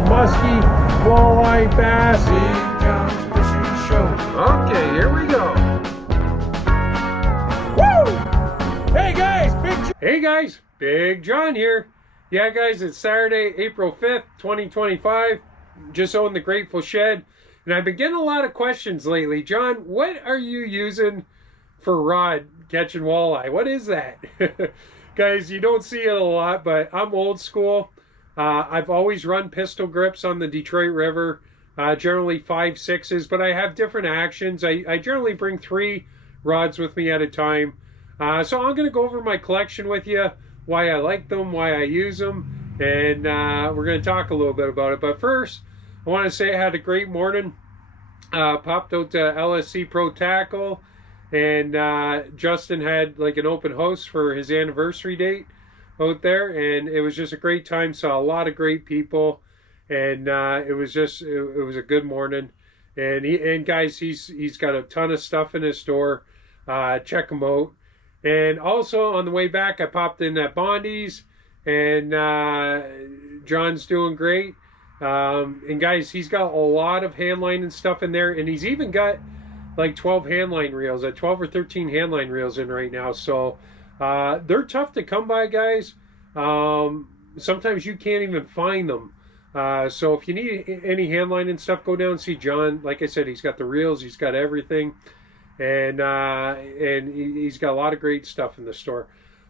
musky, walleye, bass. Big John's Fishing Show. Okay, here we go. Woo! Hey guys, Big John here. Yeah guys, it's Saturday, April 5th, 2025. Just owned the Grateful Shed. And I've been getting a lot of questions lately. John, what are you using for rod catching walleye? What is that? Guys, you don't see it a lot, but I'm old school. I've always run pistol grips on the Detroit River, generally 5/6s, but I have different actions. I generally bring 3 rods with me at a time. So I'm going to go over my collection with you, why I like them, why I use them, and we're going to talk a little bit about it. But first, I want to say I had a great morning. Popped out to LSC Pro Tackle, and Justin had like an open house for his anniversary date out there, and it was just a great time. Saw a lot of great people, and it was a good morning. And guys, he's got a ton of stuff in his store. Check him out. And also on the way back, I popped in at Bondi's, and John's doing great. And guys, he's got a lot of handline and stuff in there, and he's even got like 12 handline reels, 12 or 13 handline reels in right now. So they're tough to come by, guys. Sometimes you can't even find them. So if you need any handline and stuff, go down and see John. Like I said, he's got the reels, he's got everything. And he's got a lot of great stuff in the store.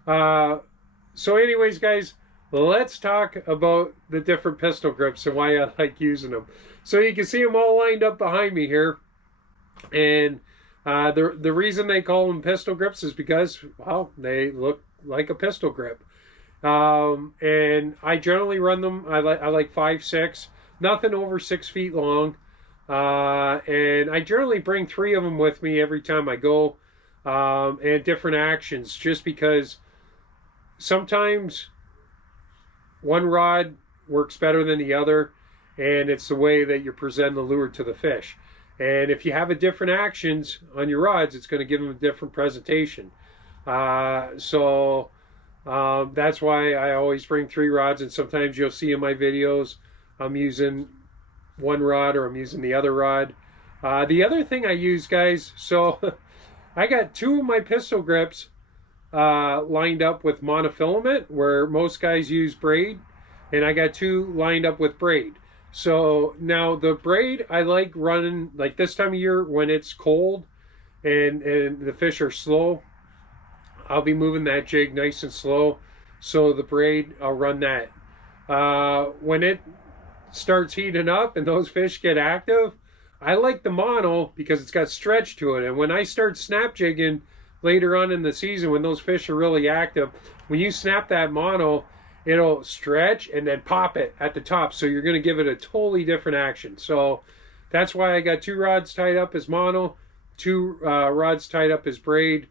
So anyways, guys, let's talk about the different pistol grips and why I like using them. So you can see them all lined up behind me here. And the reason they call them pistol grips is because, well, they look like a pistol grip. And I generally run them, I like 5/6, nothing over 6 feet long. And I generally bring 3 of them with me every time I go, and different actions, just because sometimes one rod works better than the other, and it's the way that you present the lure to the fish. And if you have a different actions on your rods, it's going to give them a different presentation. So that's why I always bring 3 rods, and sometimes you'll see in my videos I'm using one rod or I'm using the other rod. The other thing I use, guys, so I got 2 of my pistol grips lined up with monofilament, where most guys use braid, and I got 2 lined up with braid. So now the braid I like running like this time of year when it's cold and the fish are slow. I'll be moving that jig nice and slow, so the braid, I'll run that. When it starts heating up and those fish get active, I like the mono because it's got stretch to it. And when I start snap jigging later on in the season, when those fish are really active, when you snap that mono, it'll stretch and then pop it at the top, so you're going to give it a totally different action. So that's why I got 2 rods tied up as mono, 2 rods tied up as braid.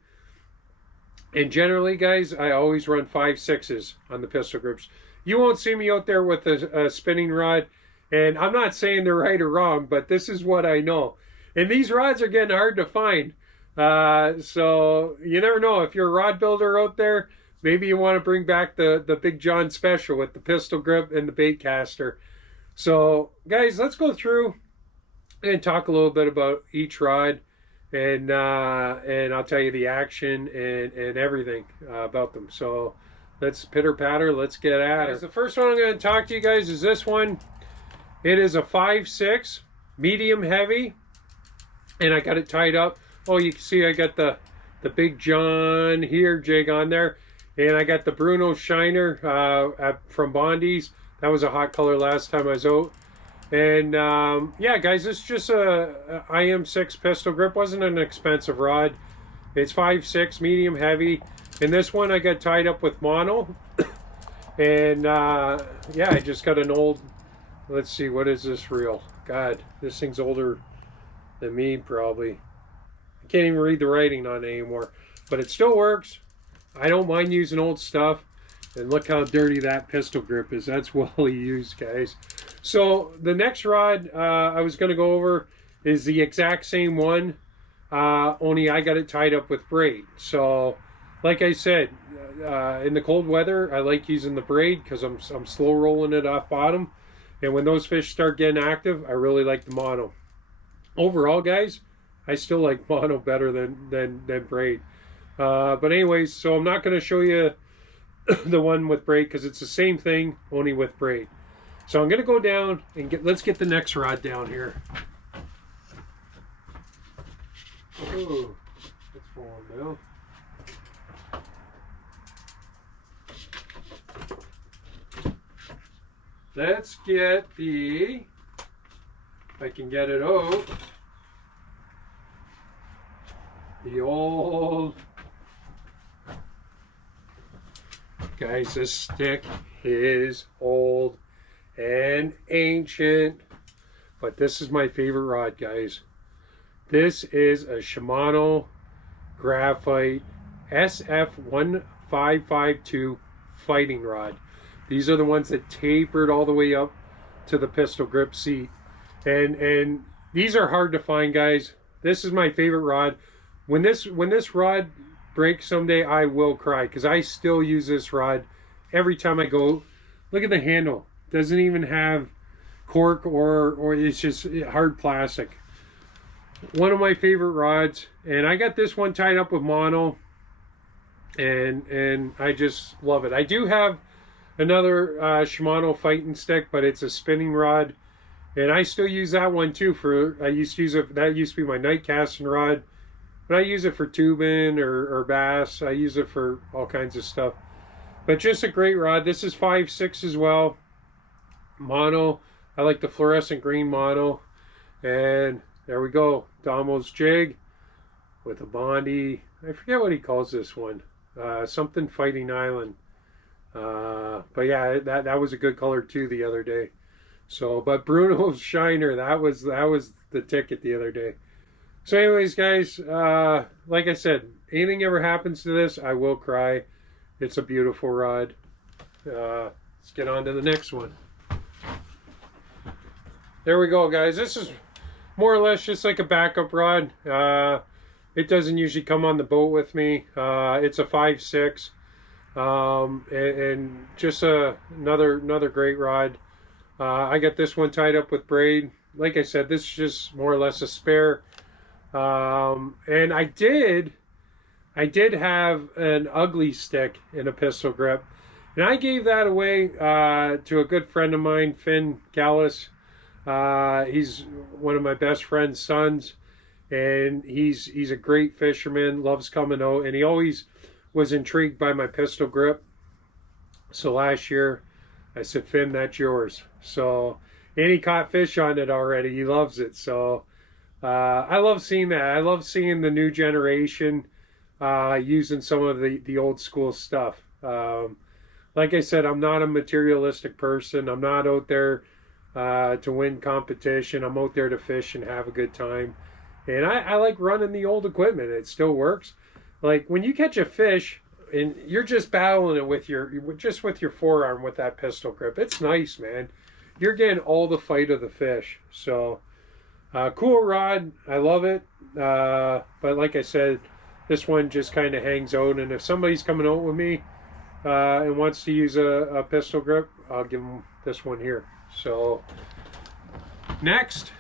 And generally, guys, I always run 5/6s on the pistol grips. You won't see me out there with a spinning rod, and I'm not saying they're right or wrong, but this is what I know. And these rods are getting hard to find. So you never know. If you're a rod builder out there, maybe you want to bring back the Big John special with the pistol grip and the bait caster. So guys, let's go through and talk a little bit about each rod, and I'll tell you the action and everything about them. So let's pitter patter, let's get at it. The first one I'm going to talk to you guys is this one. It is a 5/6 medium heavy, and I got it tied up. Oh, you can see I got the Big John here jig on there, and I got the Bruno Shiner from Bondi's. That was a hot color last time I was out. And yeah, guys, it's just a IM6 pistol grip. Wasn't an expensive rod. It's 5/6 medium heavy, and this one I got tied up with mono. And yeah, I just got an old, let's see, what is this reel? God, this thing's older than me probably. I can't even read the writing on it anymore, but it still works. I don't mind using old stuff. And look how dirty that pistol grip is. That's well used, guys. So the next rod I was going to go over is the exact same one, only I got it tied up with braid. So like I said, in the cold weather, I like using the braid because I'm slow rolling it off bottom. And when those fish start getting active, I really like the mono. Overall, guys, I still like mono better than braid. But anyways, so I'm not going to show you the one with braid because it's the same thing, only with braid. So I'm going to go down and let's get the next rod down here. Ooh, that's falling down. Let's get if I can get it out, the old, guys, this stick is old and ancient, but this is my favorite rod, guys. This is a Shimano Graphite SF1552 fighting rod. These are the ones that tapered all the way up to the pistol grip seat. And these are hard to find, guys. This is my favorite rod. When this rod breaks someday, I will cry because I still use this rod every time I go. Look at the handle. Doesn't even have cork or it's just hard plastic. One of my favorite rods, and I got this one tied up with mono, and I just love it. I do have another Shimano fighting stick, but it's a spinning rod, and I still use that one too. I used to use it. That used to be my night casting rod, but I use it for tubing or bass. I use it for all kinds of stuff. But just a great rod. This is 5.6 as well, mono. I like the fluorescent green mono, and there we go, Damo's jig with a Bondi. I forget what he calls this one, something Fighting Island. But yeah, that was a good color too the other day. So, but Bruno's Shiner, that was the ticket the other day. So anyways, guys, like I said, anything ever happens to this, I will cry. It's a beautiful rod. Let's get on to the next one. There we go, guys. This is more or less just like a backup rod. It doesn't usually come on the boat with me. It's a 5.6. And just another great rod. I got this one tied up with braid. Like I said, this is just more or less a spare. And I did have an ugly stick in a pistol grip, and I gave that away to a good friend of mine, Finn Callis. He's one of my best friend's sons, and he's a great fisherman, loves coming out, and he always was intrigued by my pistol grip. So last year I said, Finn, that's yours. So, and he caught fish on it already. He loves it. So I love seeing that. I love seeing the new generation using some of the old school stuff. Like I said, I'm not a materialistic person. I'm not out there to win competition. I'm out there to fish and have a good time. And I like running the old equipment. It still works. Like when you catch a fish and you're just battling it with your forearm with that pistol grip, it's nice, man. You're getting all the fight of the fish. So cool rod. I love it. But like I said, this one just kind of hangs out. And if somebody's coming out with me and wants to use a pistol grip, I'll give them this one here. So next.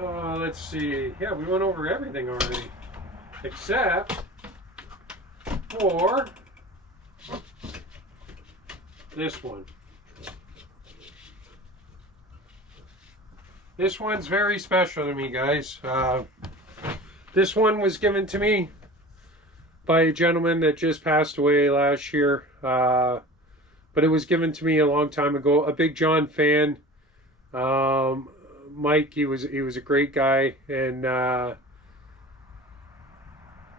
Let's see. Yeah, we went over everything already, except for this one. This one's very special to me, guys. This one was given to me by a gentleman that just passed away last year. But it was given to me a long time ago. A Big John fan. Mike, he was a great guy, and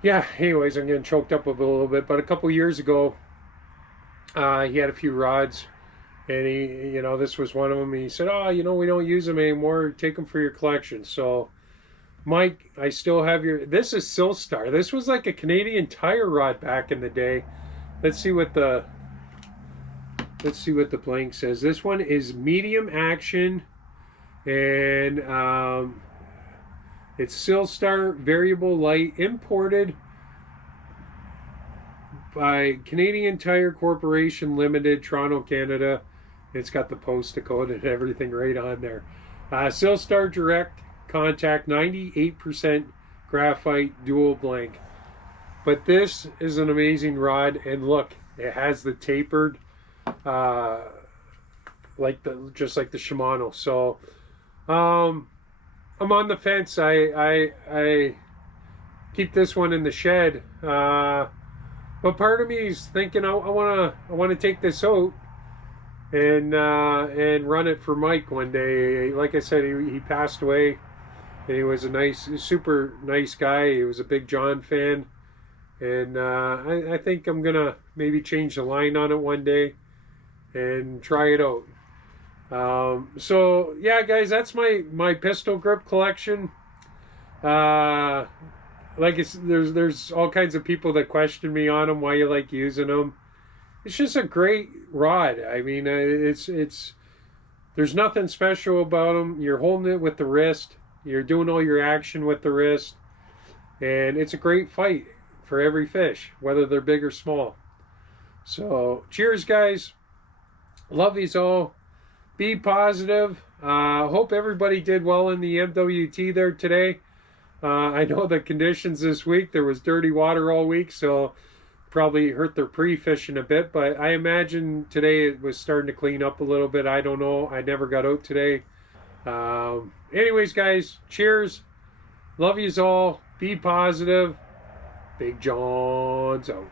yeah. Anyways, I'm getting choked up a little bit. But a couple years ago, he had a few rods, and this was one of them. He said, "Oh, we don't use them anymore. Take them for your collection." So, Mike, I still have your. This is Silstar. This was like a Canadian Tire rod back in the day. Let's see what the blank says. This one is medium action, and it's Silstar variable light, imported by Canadian Tire Corporation Limited, Toronto, Canada. It's got the postal code and everything right on there. Silstar Direct Contact 98% graphite dual blank. But this is an amazing rod, and look, it has the tapered, just like the Shimano. So I'm on the fence. I keep this one in the shed, but part of me is thinking I want to take this out and run it for Mike one day. Like I said, he passed away. And he was a super nice guy. He was a big John fan. And I think I'm going to maybe change the line on it one day and try it out. So, yeah, guys, that's my pistol grip collection. There's all kinds of people that question me on them, why you like using them. It's just a great rod. I mean, there's nothing special about them. You're holding it with the wrist. You're doing all your action with the wrist. And it's a great fight for every fish, whether they're big or small. So, cheers, guys. Love yous all. Be positive. Hope everybody did well in the MWT there today. I know the conditions this week, there was dirty water all week, so probably hurt their pre-fishing a bit, but I imagine today it was starting to clean up a little bit. I don't know. I never got out today. Anyways, guys, cheers. Love yous all. Be positive. Big John's out.